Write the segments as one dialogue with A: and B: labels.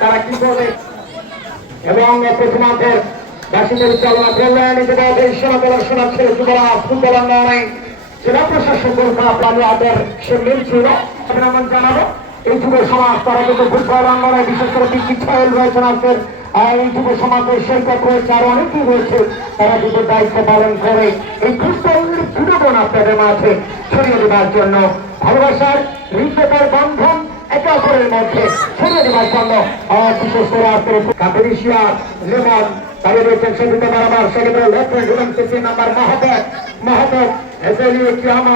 A: তারা কি করবে এবং প্রথমার্ধের বাসীদের চালনা নিজেদের এই সেনা প্রদর্শনা ছেড়ে যুবরাজ ফুটবল নয়। জেলা প্রশাসন কলকাতা প্রাণীদের সে মিলছিল জানাব। এই যুব সমাজ, তারা কিন্তু ফুটবল অঙ্গনে বিশেষ করে ছয়েল রয়েছেন আজকের এই যুব সমাজের সৈকত রয়েছে আরও অনেকেই রয়েছে। তারা কিন্তু দায়িত্ব পালন করে। এই ফুটবলের বিনোদন আপনাদের মাঝে ছড়িয়ে দেওয়ার জন্য ভালোবাসার হৃদয়ের বন্ধন একে অপরের মধ্যে ছড়িয়ে দেওয়ার জন্য বিশেষ করে আজকের কাপেরিশিয়া, লেমন তাদের রয়েছেন সেদিকে বরাবর সেক্ষেত্রে লেফটেন্ট হুলেন সিসি নাম্বার কিয়া মানে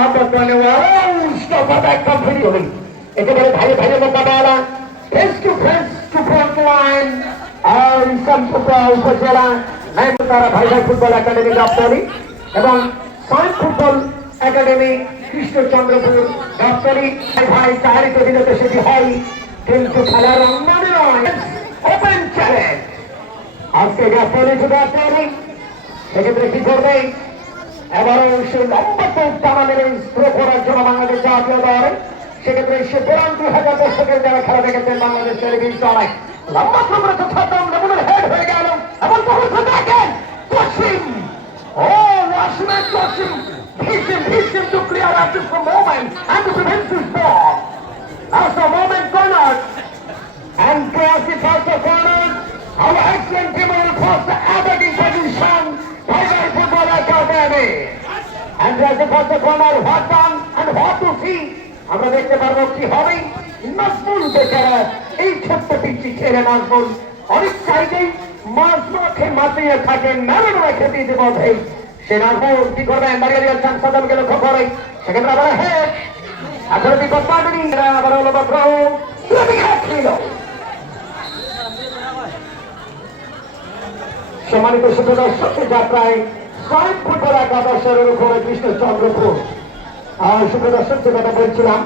A: একেবারে ভাই ভাই মোকাবেলা। Face to face to front line আর উপজেলা তারা ভাই ভাই ফুটবল একাডেমি দপ্তরি এবং ফুটবল একাডেমি কৃষ্ণচন্দ্রপুর দপ্তরি ভাই ভাই চারিত দিলে তো সেটি হয় কিন্তু খেলার নয়। ওপেন চ্যালেঞ্জ আজকে দপ্তরি শুধু দপ্তরি সেক্ষেত্রে কি করবে। এবারে সে লম্বা চোখ টানা মেরে করার জন্য বাংলাদেশ জাতীয় দল। সেক্ষেত্রে সে পুরান দুই হাজার দর্শকের যারা খেলা দেখেছেন বাংলাদেশ টেলিভিশন লম্বা তো হেড হয়ে গেল। দেখেন পশ্চিম ও ওয়াশম্যান পশ্চিম ভীষণ ভীষণ to clear up this moment and to prevent this ball. As the moment corner and it past the corner, our excellent team will cross the attacking position. Tiger Football Academy. And as the corner, what done and what to see. আমরা দেখতে পারব কি হবে নাজমুল বেচারা এই ছোট্ট পিচ্ছি ছেলে নাজমুল অনেক চাইতেই মাছ মাঠে মাতিয়ে থাকেন নানান রেখে দিতে নাজমুল কি করবেন দাঁড়িয়ে লক্ষ্য করে। সেক্ষেত্রে আবার আবার হলো সম্মানিত সুপ্রদর্শক যাত্রায় ছয় ফুটের একাদশের উপরে কৃষ্ণচন্দ্রপুর। আর সুপ্রদর্শক যে কথা বলছিলাম,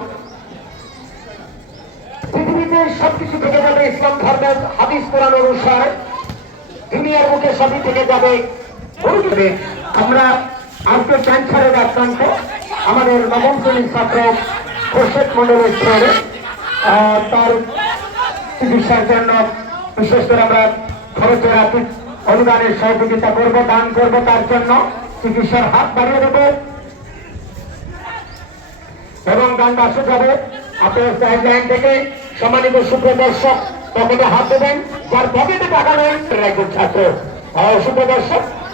A: পৃথিবীতে সবকিছু থেকে যাবে ইসলাম ধর্মের হাদিস কোরআন অনুসারে। দুনিয়ার মুখে সবই থেকে যাবে। আমরা আজকে ক্যান্সারের আক্রান্ত আমাদের নবম শ্রেণির ছাত্র খোরশেদ মন্ডলের ছেলে। তার চিকিৎসার জন্য বিশেষ করে আমরা খরচের আর্থিক অনুদানের সহযোগিতা করব, দান করব, তার জন্য চিকিৎসার হাত বাড়িয়ে দেবো। এবং গান বাসে যাবে। আপনার সাইড লাইন থেকে সম্মানিত সুপ্রদর্শক পকেটে হাত দেবেন। যার পকেটে টাকা তারা একজন ছাত্র। সুপ্রদর্শক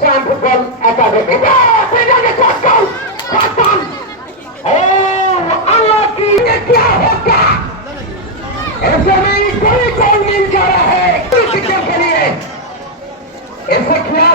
A: Sam Football Academy. Oh, bring on the shot goal. Shot done. Oh, unlucky. क्या होगा ऐसे में कोई गोल मिल जा रहा है क्रिकेट के लिए ऐसे क्या